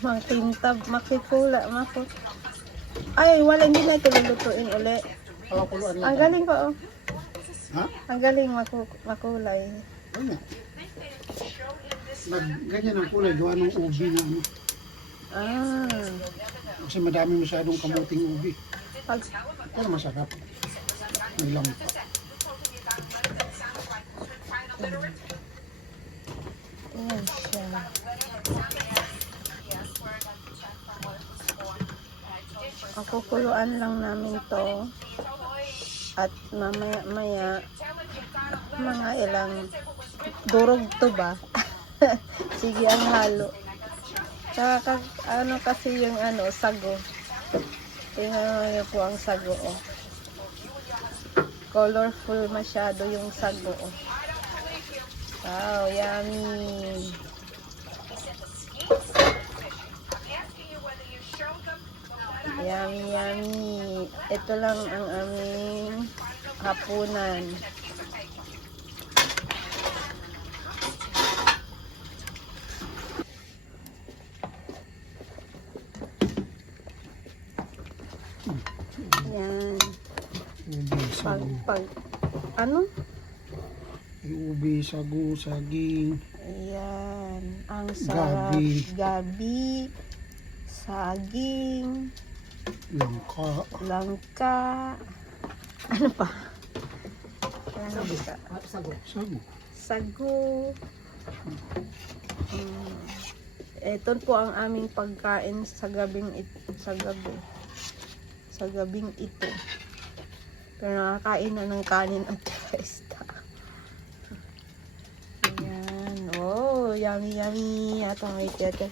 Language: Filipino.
Makintab, makikula, mako. Ay, wala, hindi na ito lulutuin uli. Pakakuluan Ang galing ko, oh. Ha? Ang galing maku makulay. Ano? Nag, ganyan ang kulay, gawa ng ubi na ano. Ah. Kasi madami masyadong kamuting ubi. Pag, Pero masarap. May lampa. ayan siya. Makukuluan lang namin to. At mamaya maya mga ilang durog to ba? Sige ang halo. Tsaka ka- ano kasi yung ano, sago. Tingnan niyo po ang sago oh. Colorful masyado yung sago oh. Wow, yummy. Yummy, yummy. Ito lang ang aming hapunan. Yan. Pag, pag, ano? Ubi, sago, saging. Ayan. Ang sarap. Gabi. Gabi. Saging. Langka. Langka. Ano pa? Sago. Sago. Sago. Mm. Ito po ang aming pagkain sa gabing it sa gabi. Sa gabing ito. Pero nakakain na ng kanin at testa. Ayan. Oh, yummy, yummy. At ang may teta